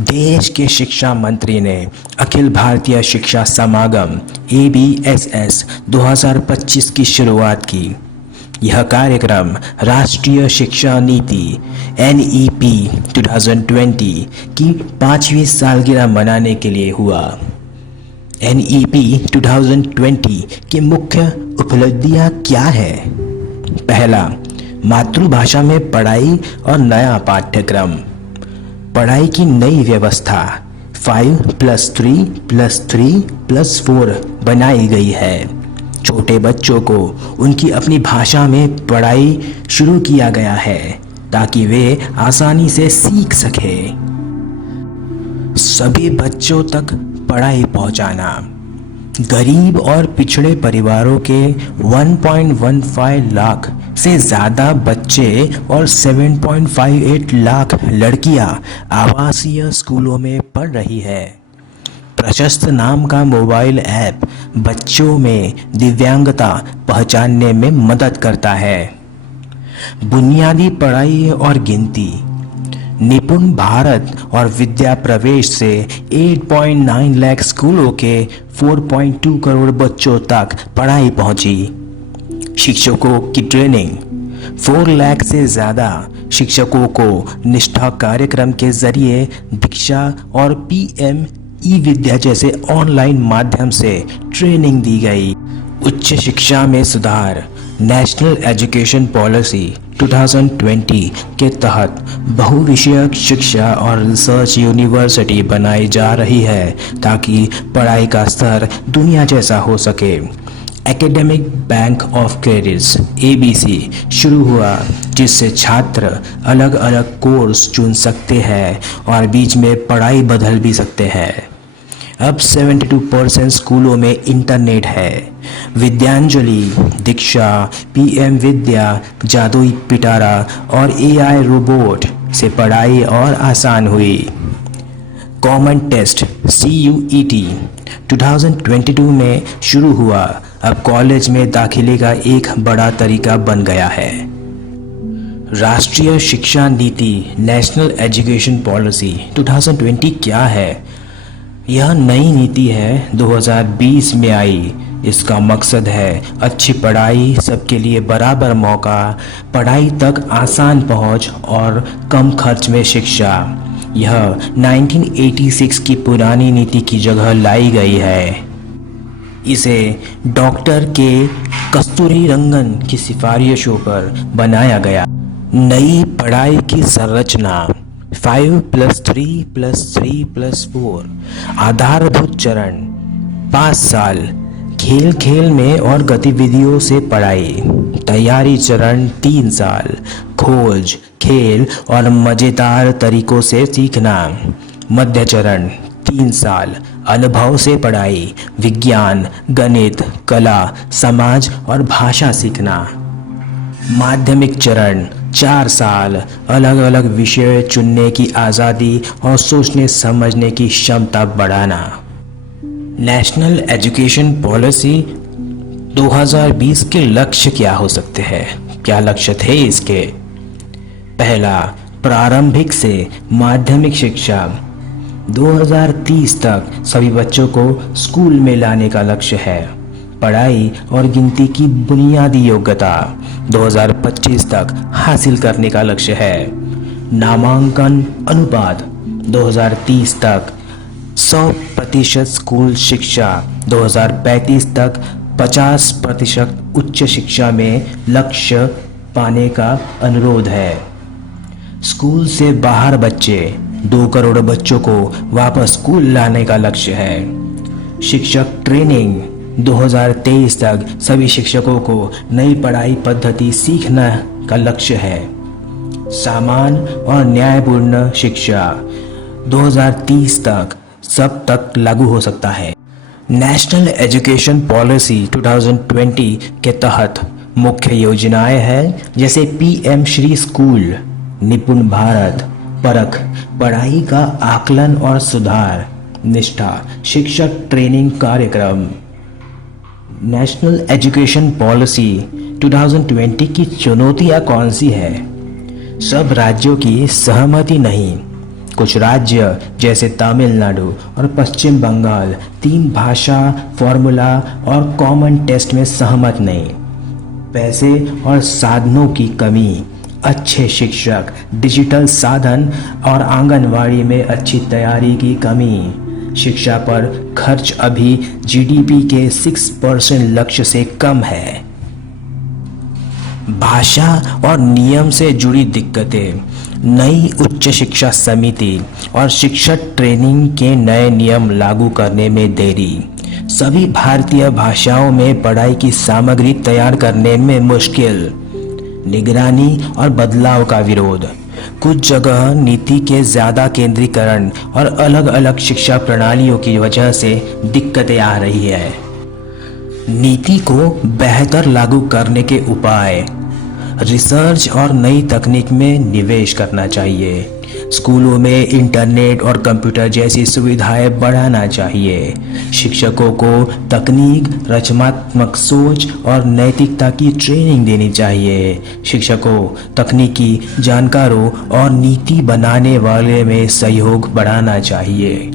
देश के शिक्षा मंत्री ने अखिल भारतीय शिक्षा समागम ABSS 2025 की शुरुआत की। यह कार्यक्रम राष्ट्रीय शिक्षा नीति NEP 2020 की 5वीं सालगिरह मनाने के लिए हुआ। NEP 2020 की मुख्य उपलब्धियां क्या है? पहला, मातृभाषा में पढ़ाई और नया पाठ्यक्रम। पढ़ाई की नई व्यवस्था 5+3+3+4 बनाई गई है। छोटे बच्चों को उनकी अपनी भाषा में पढ़ाई शुरू किया गया है ताकि वे आसानी से सीख सके। सभी बच्चों तक पढ़ाई पहुंचाना। गरीब और पिछड़े परिवारों के 1.15 लाख से ज़्यादा बच्चे और 7.58 लाख लड़कियां आवासीय स्कूलों में पढ़ रही है। प्रशस्त नाम का मोबाइल ऐप बच्चों में दिव्यांगता पहचानने में मदद करता है। बुनियादी पढ़ाई और गिनती। निपुण भारत और विद्या प्रवेश से 8.9 लाख स्कूलों के 4.2 करोड़ बच्चों तक पढ़ाई पहुंची। शिक्षकों की ट्रेनिंग। 4 लाख से ज़्यादा शिक्षकों को निष्ठा कार्यक्रम के जरिए दीक्षा और PM ई-विद्या जैसे ऑनलाइन माध्यम से ट्रेनिंग दी गई। उच्च शिक्षा में सुधार। नेशनल एजुकेशन पॉलिसी 2020 के तहत बहुविषयक शिक्षा और रिसर्च यूनिवर्सिटी बनाई जा रही है ताकि पढ़ाई का स्तर दुनिया जैसा हो सके। Academic bank of credits ABC शुरू हुआ, जिससे छात्र अलग अलग कोर्स चुन सकते हैं और बीच में पढ़ाई बदल भी सकते हैं। अब 72% स्कूलों में इंटरनेट है। विद्यांजलि, दीक्षा, PM विद्या, जादुई पिटारा और AI रोबोट से पढ़ाई और आसान हुई। कॉमन टेस्ट CUET 2022 में शुरू हुआ, अब कॉलेज में दाखिले का एक बड़ा तरीका बन गया है। राष्ट्रीय शिक्षा नीति नेशनल एजुकेशन पॉलिसी 2020 क्या है? यह नई नीति है, 2020 में आई। इसका मकसद है अच्छी पढ़ाई, सबके लिए बराबर मौका, पढ़ाई तक आसान पहुंच और कम खर्च में शिक्षा। यह 1986 की पुरानी नीति की जगह लाई गई है। इसे डॉक्टर के कस्तूरीरंगन की सिफारिशों पर बनाया गया। नई पढ़ाई की संरचना 5+3+3+4। आधारभूत चरण 5 साल, खेल खेल में और गतिविधियों से पढ़ाई। तैयारी चरण 3 साल, खोज, खेल और मज़ेदार तरीकों से सीखना। मध्य चरण 3 साल, अनुभव से पढ़ाई, विज्ञान, गणित, कला, समाज और भाषा सीखना। माध्यमिक चरण 4 साल, अलग अलग विषय चुनने की आज़ादी और सोचने समझने की क्षमता बढ़ाना। नेशनल एजुकेशन पॉलिसी 2020 के लक्ष्य क्या हो सकते हैं? क्या लक्ष्य थे इसके? पहला, प्रारंभिक से माध्यमिक शिक्षा 2030 तक सभी बच्चों को स्कूल में लाने का लक्ष्य है। पढ़ाई और गिनती की बुनियादी योग्यता 2025 तक हासिल करने का लक्ष्य है। नामांकन अनुपात 2030 तक 100% स्कूल शिक्षा, 2035 तक 50% उच्च शिक्षा में लक्ष्य पाने का अनुरोध है। स्कूल से बाहर बच्चे 2 करोड़ बच्चों को वापस स्कूल लाने का लक्ष्य है। शिक्षक ट्रेनिंग 2023 तक सभी शिक्षकों को नई पढ़ाई पद्धति सीखने का लक्ष्य है। समान और न्यायपूर्ण शिक्षा 2030 तक सब तक लागू हो सकता है। नेशनल एजुकेशन पॉलिसी 2020 के तहत मुख्य योजनाएं हैं, जैसे PM श्री स्कूल, निपुण भारत, परख, पढ़ाई का आकलन और सुधार, निष्ठा, शिक्षक ट्रेनिंग कार्यक्रम। नेशनल एजुकेशन पॉलिसी 2020 की चुनौतियां कौन सी है? सब राज्यों की सहमति नहीं। कुछ राज्य जैसे तमिलनाडु और पश्चिम बंगाल 3 भाषा फॉर्मूला और कॉमन टेस्ट में सहमत नहीं। पैसे और साधनों की कमी, अच्छे शिक्षक, डिजिटल साधन और आंगनवाड़ी में अच्छी तैयारी की कमी। शिक्षा पर खर्च अभी जीडीपी के 6% लक्ष्य से कम है। भाषा और नियम से जुड़ी दिक्कतें, नई उच्च शिक्षा समिति और शिक्षक ट्रेनिंग के नए नियम लागू करने में देरी, सभी भारतीय भाषाओं में पढ़ाई की सामग्री तैयार करने में मुश्किल, निगरानी और बदलाव का विरोध, कुछ जगह नीति के ज़्यादा केंद्रीकरण और अलग अलग शिक्षा प्रणालियों की वजह से दिक्कतें आ रही है। नीति को बेहतर लागू करने के उपाय, रिसर्च और नई तकनीक में निवेश करना चाहिए। स्कूलों में इंटरनेट और कंप्यूटर जैसी सुविधाएं बढ़ाना चाहिए। शिक्षकों को तकनीक, रचनात्मक सोच और नैतिकता की ट्रेनिंग देनी चाहिए। शिक्षकों, तकनीकी जानकारों और नीति बनाने वाले में सहयोग बढ़ाना चाहिए।